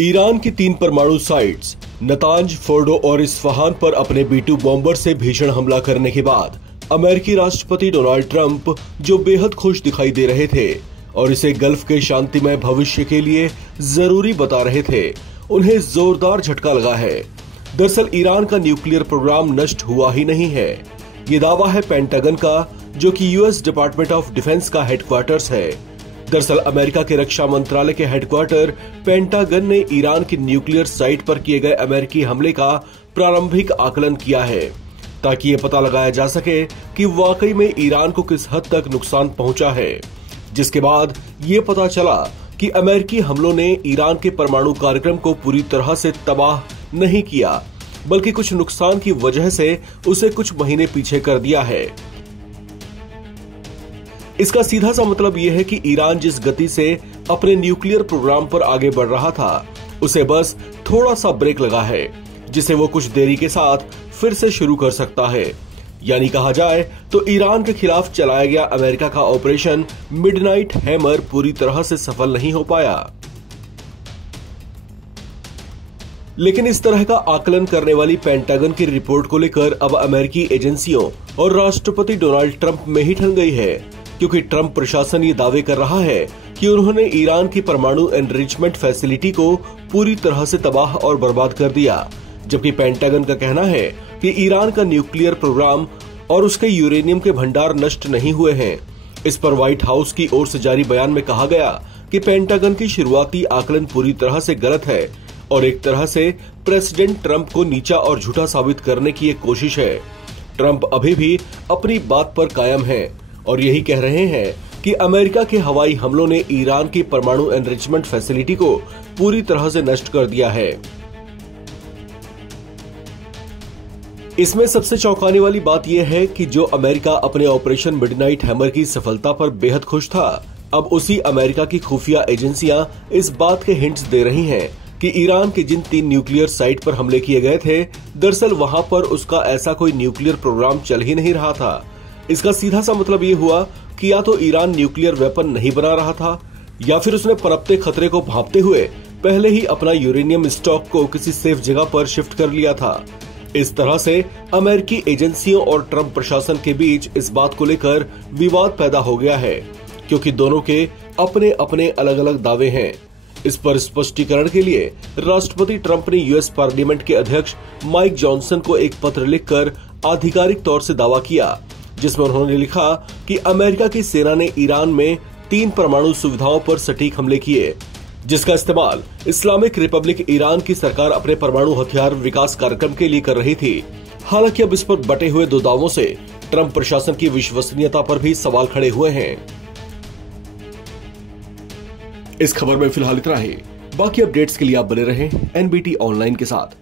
Iran की 3 परमाणु sites Natanz, Fordow और इस्फहान पर अपने B-2 बॉम्बर से भीषण हमला करने के बाद अमेरिकी राष्ट्रपति डोनाल्ड ट्रंप, जो बेहद खुश दिखाई दे रहे थे और इसे गल्फ के शांतिमय भविष्य के लिए जरूरी बता रहे थे, उन्हें जोरदार झटका लगा है। दरअसल ईरान का न्यूक्लियर प्रोग्राम नष्ट हुआ ही नहीं है। ये दावा है पेंटागन का, जो कि यूएस डिपार्टमेंट ऑफ डिफेंस का हेडक्वार्टर्स है। दरअसल अमेरिका के रक्षा मंत्रालय के हेडक्वार्टर पेंटागन ने ईरान की न्यूक्लियर साइट पर किए गए अमेरिकी हमले का प्रारंभिक आकलन किया है, ताकि ये पता लगाया जा सके कि वाकई में ईरान को किस हद तक नुकसान पहुंचा है। जिसके बाद ये पता चला कि अमेरिकी हमलों ने ईरान के परमाणु कार्यक्रम को पूरी तरह से तबाह नहीं किया, बल्कि कुछ नुकसान की वजह से उसे कुछ महीने पीछे कर दिया है। इसका सीधा सा मतलब यह है कि ईरान जिस गति से अपने न्यूक्लियर प्रोग्राम पर आगे बढ़ रहा था, उसे बस थोड़ा सा ब्रेक लगा है, जिसे वो कुछ देरी के साथ फिर से शुरू कर सकता है। यानी कहा जाए तो ईरान के खिलाफ चलाया गया अमेरिका का ऑपरेशन मिडनाइट हैमर पूरी तरह से सफल नहीं हो पाया। लेकिन इस तरह का आकलन करने वाली पेंटागन की रिपोर्ट को लेकर अब अमेरिकी एजेंसियों और राष्ट्रपति डोनाल्ड ट्रंप में ही ठन गई है, क्योंकि ट्रंप प्रशासन ये दावे कर रहा है कि उन्होंने ईरान की परमाणु एनरिचमेंट फैसिलिटी को पूरी तरह से तबाह और बर्बाद कर दिया, जबकि पेंटागन का कहना है कि ईरान का न्यूक्लियर प्रोग्राम और उसके यूरेनियम के भंडार नष्ट नहीं हुए हैं। इस पर व्हाइट हाउस की ओर से जारी बयान में कहा गया कि पेंटागन की शुरुआती आकलन पूरी तरह से गलत है और एक तरह से प्रेसिडेंट ट्रंप को नीचा और झूठा साबित करने की एक कोशिश है। ट्रंप अभी भी अपनी बात पर कायम है और यही कह रहे हैं कि अमेरिका के हवाई हमलों ने ईरान की परमाणु एनरिचमेंट फैसिलिटी को पूरी तरह से नष्ट कर दिया है। इसमें सबसे चौंकाने वाली बात यह है कि जो अमेरिका अपने ऑपरेशन मिडनाइट हैमर की सफलता पर बेहद खुश था, अब उसी अमेरिका की खुफिया एजेंसियां इस बात के हिंट्स दे रही हैं कि ईरान के जिन 3 न्यूक्लियर साइट पर हमले किए गए थे, दरअसल वहां पर उसका ऐसा कोई न्यूक्लियर प्रोग्राम चल ही नहीं रहा था। इसका सीधा सा मतलब ये हुआ कि या तो ईरान न्यूक्लियर वेपन नहीं बना रहा था, या फिर उसने पनपते खतरे को भांपते हुए पहले ही अपना यूरेनियम स्टॉक को किसी सेफ जगह पर शिफ्ट कर लिया था। इस तरह से अमेरिकी एजेंसियों और ट्रंप प्रशासन के बीच इस बात को लेकर विवाद पैदा हो गया है, क्योंकि दोनों के अपने अपने अलग अलग दावे हैं। इस पर स्पष्टीकरण के लिए राष्ट्रपति ट्रंप ने यूएस पार्लियामेंट के अध्यक्ष माइक जॉनसन को एक पत्र लिखकर आधिकारिक तौर से दावा किया, जिसमें उन्होंने लिखा कि अमेरिका की सेना ने ईरान में 3 परमाणु सुविधाओं पर सटीक हमले किए, जिसका इस्तेमाल इस्लामिक रिपब्लिक ईरान की सरकार अपने परमाणु हथियार विकास कार्यक्रम के लिए कर रही थी। हालांकि अब इस पर बटे हुए 2 दावों से ट्रंप प्रशासन की विश्वसनीयता पर भी सवाल खड़े हुए हैं। इस खबर में फिलहाल इतना ही। बाकी अपडेट्स के लिए आप बने रहें एनबीटी ऑनलाइन के साथ।